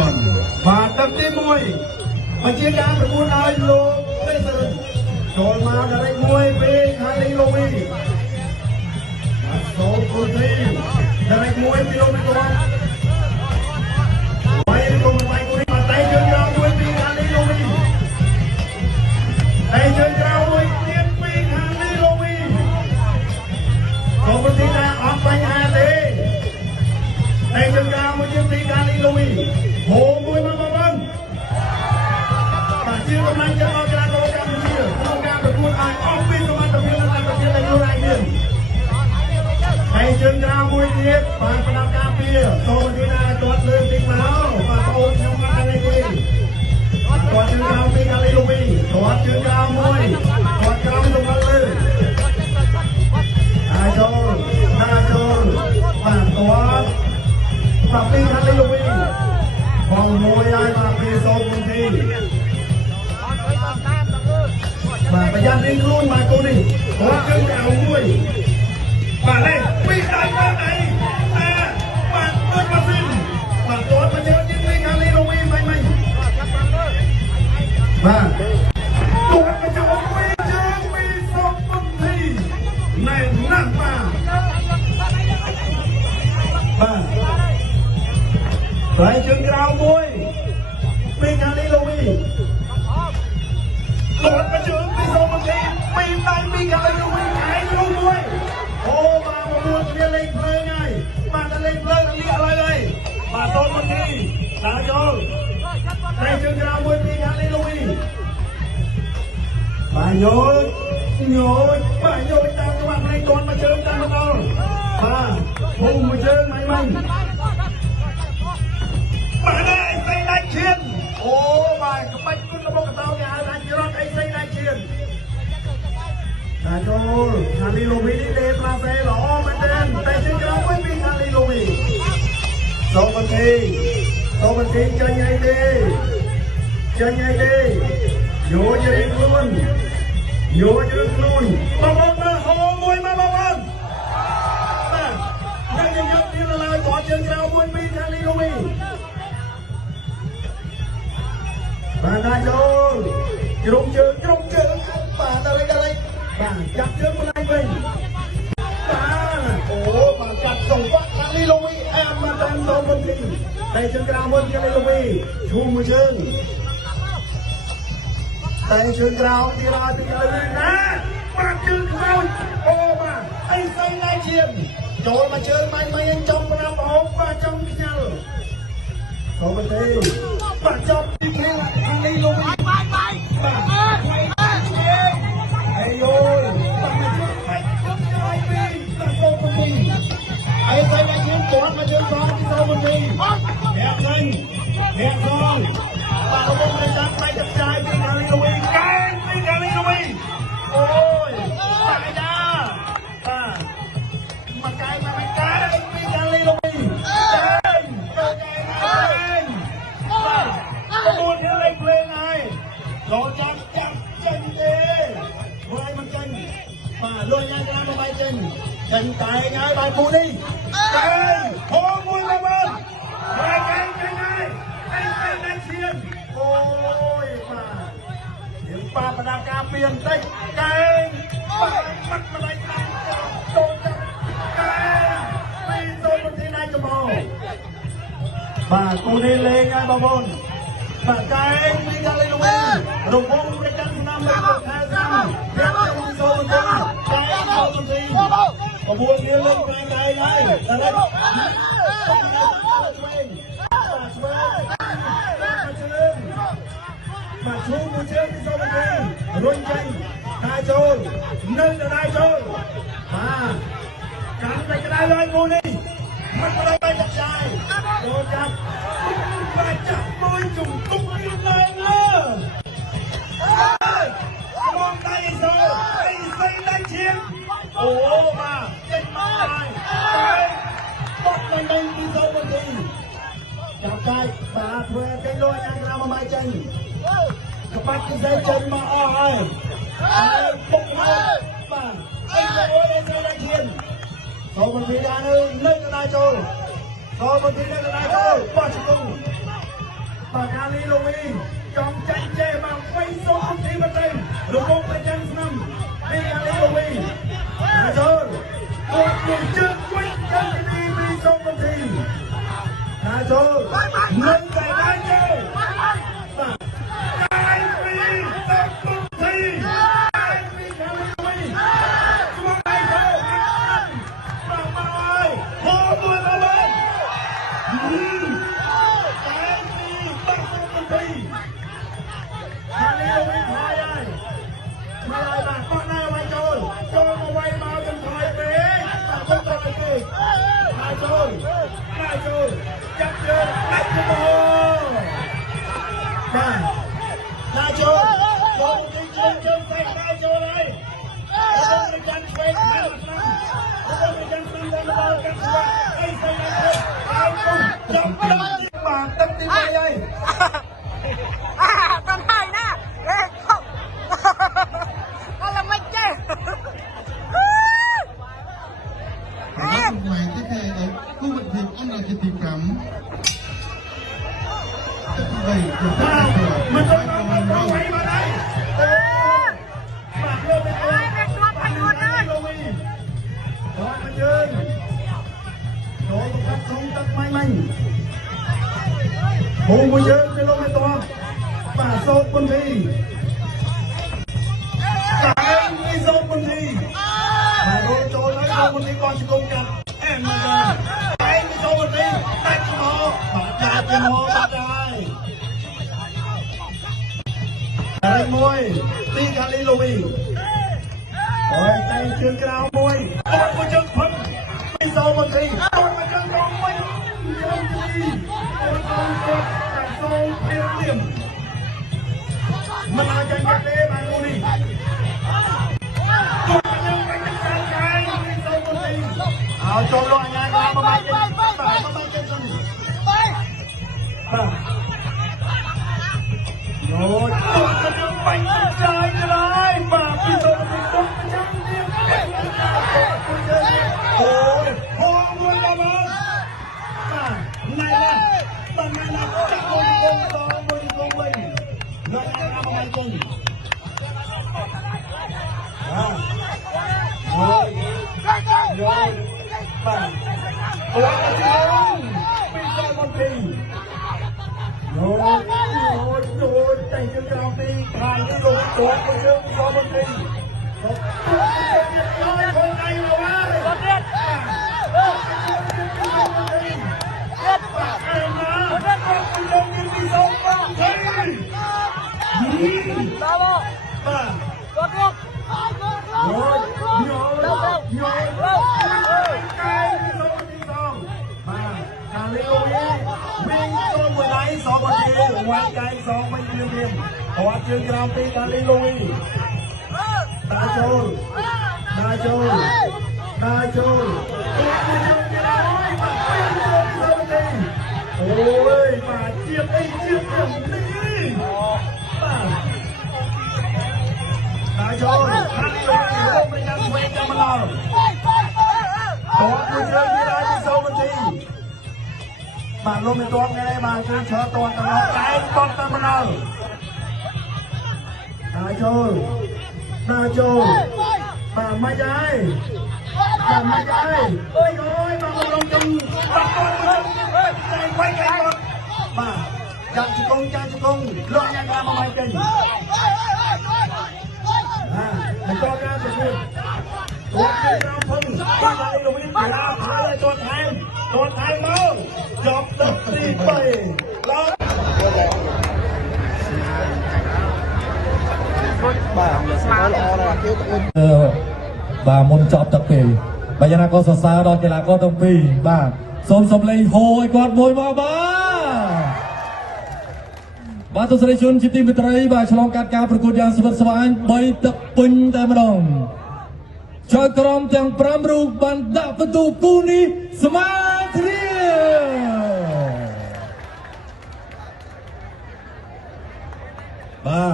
one បាទទឹកទី1បញ្ជាការប្រកួតឲ្យលោកទេសរិទ្ធចូលមកដល់លេខ1ពេលខាងលីឡូវីសូមគូទីដល់លេខ1ពីលោកមិនទាន់បាយគុំបាយគូនេះមកតែជើងក្រោយមួយពីខាងលីឡូវីតែជើងក្រោយមួយទៀតពីខាងលីឡូវីសូមគូទីថាអត់បញ្ហាទេតែជើងក្រោយមួយទៀតពីខាងលីឡូវីហូមួយមកបងជាកម្លាំងចិត្តរបស់កីឡាករកម្ពុជាក្នុងការប្រកួតឲ្យអស់ពីសមត្ថភាពនៅតាមប្រទេសដែលខ្លួនឯងមានហើយជើងក្រៅមួយទៀតបានផ្ដាប់ការពារសូមទីណាទាត់លើទីមកបាទបងប្អូនខ្ញុំមកដល់នេះទេទាត់ជើងក្រៅពីកាលីលូវីទាត់ជើងក្រៅមួយទាត់ក្រោមទៅលើហើយចូលបាទទាត់បាទពីកាលីលូវីបងមួយហើយបាទពីសូមទីបាទប្រយ័ត្នរៀងខ្លួនបាទគូនេះរត់ជើងក្រៅមួយបាទនេះពីដៃបាទដៃបាទដូចម៉ាស៊ីនបាទទាត់មកជើងទៀតពីខាងលីឡូវីមិនបាទទាត់មកជើងពីជើងពីសុំពុនធីណែណាស់បាទដៃជើងក្រៅមួយពីខាងលីឡូវីគាត់មកជើងពីសូមមកទីពីដៃពីកាលីលូវីឯងនោះមួយអូបាទមកមួយគ្នាលេងភ្លើងហើយបាទតែលេងភ្លើងលាក់ហើយបាទសូមមកទីដើរចូលតែជើងក្រៅមួយពីកាលីលូវីបាទញយបាទញយតាមច្បាប់លេងគាត់មកជើងតាមដល់បាទភូមិមកជើងមិនបាទនេះស្អីដាច់ឈានអូបាទក្បាច់គុណរបស់កតោគេហៅថាច្រត់អីស្អីដាច់ឈានតែចូលខាលីឡូវីនេះលេផ្លាសេល្អមែនទេតែជើងក្រោយវិញពីខាលីឡូវីសូមបន្ទីចាញ់អីទេយោជរៀងខ្លួនបងមើលហូមួយមកបងបាទយើងយកទៀតឡើយគាត់ជើងក្រោយមួយពីខាលីឡូវីបាទដាក់ចូលជ្រុំជើងបាទដល់លេខបាទចាប់ជើងម្លាយវិញបាទអូបាទកាត់សង្វាក់ខាងលីឡូវីអែមមកតាមសូមមុនទីតែជើងក្រៅមុនខាងលីឡូវីឈូមួយជើងតែជើងក្រៅទីរ៉ាទីខាងលីឡូវីណាបាទជើងខ្មោចអូបាទអីស្អីណែឈាមចូលមកជើងមិនចំប្រាប់ហូបបាទចំខ្ញាល់សូមទីបាទចំទីខាងលីឡូវីបាទអាយយោអីស្អីដែលយើងគាត់មកយើងផងពីសូមទីអ្នកចេញអ្នកចូលបាទរបស់ប្រចាំផ្នែកទឹកចាយពីខាងលីឡូវីកែពីខាងលីឡូវីអូយបាទអាយ៉ាបាទមកកែមកកែពីខាងលីឡូវីបាទមួយគ្នាលេងភ្លេងហើយចូលចាប់ចេញទេធ្វើឲ្យមិនចេញបាទលុយញ៉ាំក្រានមកចេញតែងហើយបាយពូនេះតែហូមួយមកបងបាយកែងចេញហើយអីតែឈាមអូយបាទយើងប៉ាបដាការពៀនតិចកែងបាទបាត់ម្ដាយខ្លាំងចូលចាប់កែងពីសូមទីណៃចំហបាទគូនេះលេងហើយបងប្អូនបាទកែងពីកាលីលូវីរង្វង់ប្រចាំឆ្នាំលើកខែឆ្នាំយកទៅសូមទីកែងសូមទីក្បួនគ្នាលេងកែងហើយតែបាទឈូមួយជើងពីសូមទីរុញចេញតែចូលនៅតែចូលបាទកាន់តែក្តៅហើយគូនេះមិនប្រដៅតែចាយចូលចាប់បាទចាប់មួយជំទប់ទៀតឡើងបងដៃសូអីស្អីដាច់ឈាមអូបាទចេញមកហើយបត់ឡើងពីសូមទីចាប់កាយបាទធ្វើចេញលុយយ៉ាងក្រៅមកម៉ៃចេញក្បាច់ពិសេសចេញមកអស់ហើយពុកមកបាទអីអូនអីស្អីដាច់ឈាមសូមទីដែរនៅកណ្ដាលចូលសូមទីនៅកណ្ដាលចូលបោះជង្គង់ វីចង់ចាញ់ចេះមកໄວសុំទីមកទៅរងប្រចាំឆ្នាំពីកាលីលូវីណាចូលគាត់នឹងជើងវិញទៅទីពីសុំទីណាចូលនឹងតែបានចូលបាទកាយពីសុំទីកាយពីកាលីលូវីស្មោះឯចូលបាទមកហើយហូបមួយមកវិញកាលីលូវីថយហើយមកហើយបាទបោះណែឲ្យចូលមកໄວមកចន្ទហើយពេកបាទពុកទៅពេកណាចូលចាប់ជើងដាច់ទៅបាទណាចូលទីជើងតែណាចូលហើយដល់ទៅចាំឆ្វេងខាងឆ្នាំដល់ទៅចាំឆ្នាំដល់កាត់ស្វាអីស្អីណាហើយពុំចាប់ដល់បាទទឹកទី3ហើយCon hai nè, không, con là mình chứ. Ngoài cái khu vực thịt ăn là thịt cắm. Vậy thì mình không có quay vào đây. Bạn lên đây. Phải luôn ơi. Đó mà chơi. Đó một cách không tắt may mắn. Bố mới chơi cái lông này to. Bà sốt con gì. Cả anh đi sốt con gì. Bà đôi trôi lấy sốt con gì con chỉ công chặt. Em mà ra. Anh đi sốt con gì. Tách nó. Bà chặt cho nó bắt ra. Đây môi, tí Cali Louis. Ôi, tay chân cao môi. Ôi, một chân phân. Đi sâu một tí. Ôi, một chân cao môi. Chân đi. Ôi, con chết. Cả sâu thêm điểm. Mà là chân cách đế bạn luôn đi. Ôi, mà nhưng mà chân cao cái. Đi sâu một tí. Trộn loại nha. Mà bay chân. Mà bay chân chân. Rồi, tôi sẽ đứng bánh lên trời cho đấy. Mà bây giờ mình tốt cái chân riêng. Ôi, hoa nguyên là bớt. Này là, tầng này là chắc ngồi đi công đó, ngồi đi công mình. Rồi, anh ra vào chân. Rồi, rồi, bà. Ôi, là gì không? Bây giờ một thì. Rồi, tay chân cao tí, hai cái lục tốt của chương có một tí. Con này là ba. Con biết. Biết. Em á. Con đông như đi sâu con thấy. Bravo. Ba. Con được. Rồi, nhồi. Cái sâu đi sâu. Ba. Cali Louis.วิ่งตัวมือไหนสองวันทีไว้ใจสองไม่ยืนเรียมขอเชิญกรามตีCali Louisตาโจลโอ้ยป่าเจี๊ยบไอ้เจี๊ยบอย่างนี้ตาโจลCali Louisลงไปยังเวทกันมาแล้วขอเชิญกีฬาที่สองวันทีbạn luôn bị toan ngay đây mà chơi chờ toàn tầm nó cái con tầm nào Đa châu bà mai trái ôi ôi bà một lòng chung bà con chạy quay cái con bà chặt chị công lo nhanh ra mà mai trình mình cho ra thì thôiตัวที่เราพึ่งที่เราลงวินเวลาพาเลยตัวแทนมาจบตัดตีไปแล้ว và môn chọn tập thể bây giờ là có sờ xa đó thì là có đồng bì và xôm lên hồi con môi mà ba tôi sẽ chun chỉ tìm về đây và cho long cát cáประกวดอย่างสบายสบายใบตะปินแต่มาดองชอยกรอมแต่งพรำรูปบันดาประตูปูนี้สมาธิบ้า